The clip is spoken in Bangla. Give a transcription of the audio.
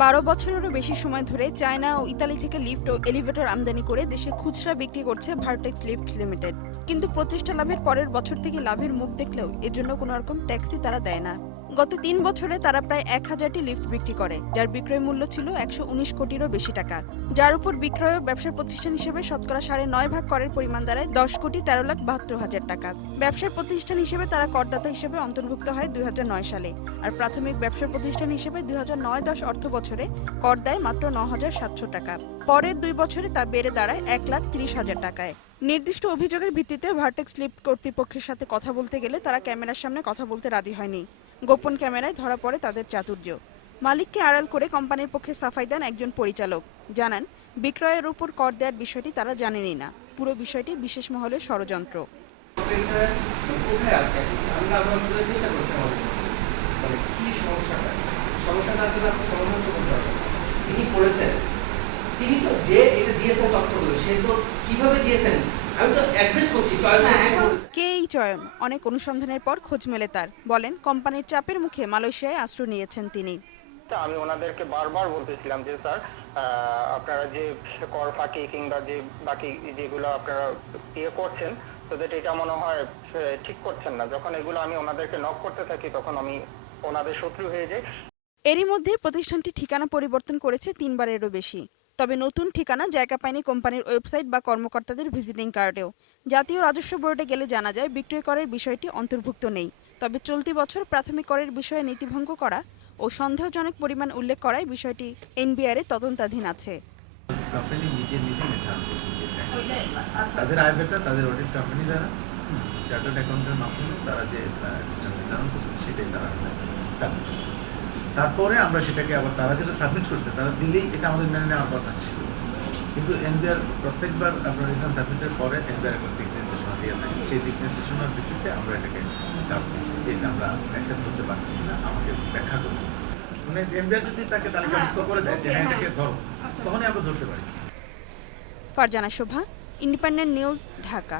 12 বছরেরও বেশি সময় ধরে চায়না ও ইতালি থেকে লিফট ও এলিভেটর আমদানি করে দেশে খুচরা বিক্রি করছে ভার্টেক্স লিফট লিমিটেড। কিন্তু প্রতিষ্ঠা লাভের পরের বছর থেকে লাভের মুখ দেখলেও এজন্য কোনো রকম ট্যাক্সই তারা দেয় না। গত 3 বছরে তারা প্রায় 1000টি লিফট বিক্রি করে, যার বিক্রয় মূল্য ছিল 119 কোটিরও বেশি টাকা। যার উপর বিক্রয় ও ব্যবসার প্রতিষ্ঠান হিসেবে শতকরা 9.5 ভাগ করের পরিমাণ দাঁড়ায় 10,13,72,000 টাকা। ব্যবসার প্রতিষ্ঠান হিসেবে তারা করদাতা হিসেবে অন্তর্ভুক্ত হয় 2009 সালে, আর প্রাথমিক ব্যবসার প্রতিষ্ঠান হিসেবে 2009-10 অর্থ বছরে কর দেয় মাত্র 9,700 টাকা। পরের 2 বছরে তা বেড়ে দাঁড়ায় 1,30,000 টাকায়। নির্দিষ্ট অভিযোগের ভিত্তিতে ভার্টেক্স লিফট কর্তৃপক্ষের সাথে কথা বলতে গেলে তারা ক্যামেরার সামনে কথা বলতে রাজি হয়নি। গোপন ক্যামেরায় ধরা পড়ে তাদের চাতুর্য। মালিককে আড়াল করে কোম্পানির পক্ষে সাফাই দেন একজন পরিচালক। জানান, বিক্রয়ের উপর কর দেওয়ার বিষয়টি তারা জানেনই না। পুরো বিষয়টি বিশেষ মহলের ষড়যন্ত্র। তিনি তো যে এটা দিয়েছেন তথ্যগুলো সে তো কিভাবে দিয়েছেন আমি তো অ্যাড্রেস করছি কে এই চয়ন? অনেক অনুসন্ধানের পর খোঁজ মেলে তার। বলেন, কোম্পানির চাপের মুখে মালয়েশিয়ায় আশ্রয় নিয়েছেন তিনি। আমি ওনাদেরকে বারবার বলতেছিলাম যে স্যার আপনারা যে কর ফাঁকি কিংবা যে বাকি যেগুলো আপনারা করছেন তো এটা মনে হয় ঠিক করছেন না। যখন এগুলো আমি ওনাদেরকে নক করতে থাকি তখন আমি ওনাদের শত্রু হয়ে যাই। এরই মধ্যে প্রতিষ্ঠানটি ঠিকানা পরিবর্তন করেছে 3 বারেরও বেশি। তবে নতুন ঠিকানা জায়গা পায়নি কোম্পানির ওয়েবসাইট বা কর্মকর্তাদের ভিজিটিং কার্ডেও। জাতীয় রাজস্ব বোর্ডে গেলে জানা যায় বিক্রয় করের বিষয়টি অন্তর্ভুক্ত নেই। তবে চলতি বছর প্রাথমিক করের বিষয়ে নীতিভঙ্গ করা ও সন্দেহজনক পরিমাণ উল্লেখ করায় বিষয়টি এনবিআর এর তদন্তাধীন আছে। কোম্পানি নিজে নির্ধারণ করছে যে ট্যাক্স তাদের আয় ব্যয়টা তাদের অডিট কোম্পানি দ্বারা চার্টার্ড অ্যাকাউন্টের মাধ্যমে তারা যে নির্ধারণ করছে সেটাই তারা সাবমিট করছে। তারপরে আমরা সেটাকে আবার তারা যেটা সাবমিট করছে তারা দিলেই এটা আমাদের মেনে নেওয়ার কথা ছিল। কিন্তু এনবিআর প্রত্যেকবার আপনার রিটার্ন সাবমিটের পরে এনবিআর একটা দিক নির্দেশনা দিয়ে থাকে। সেই দিক নির্দেশনার ভিত্তিতে আমরা এটাকে এটা আমরা অ্যাকসেপ্ট করতে পারতেছি না, আমাকে ব্যাখ্যা করতে। মানে এনবিআর যদি তাকে তালিকাভুক্ত করে দেয় যে হ্যাঁ এটাকে ধরো, তখনই আমরা ধরতে পারি। ফারজানা শোভা, ইন্ডিপেন্ডেন্ট নিউজ, ঢাকা।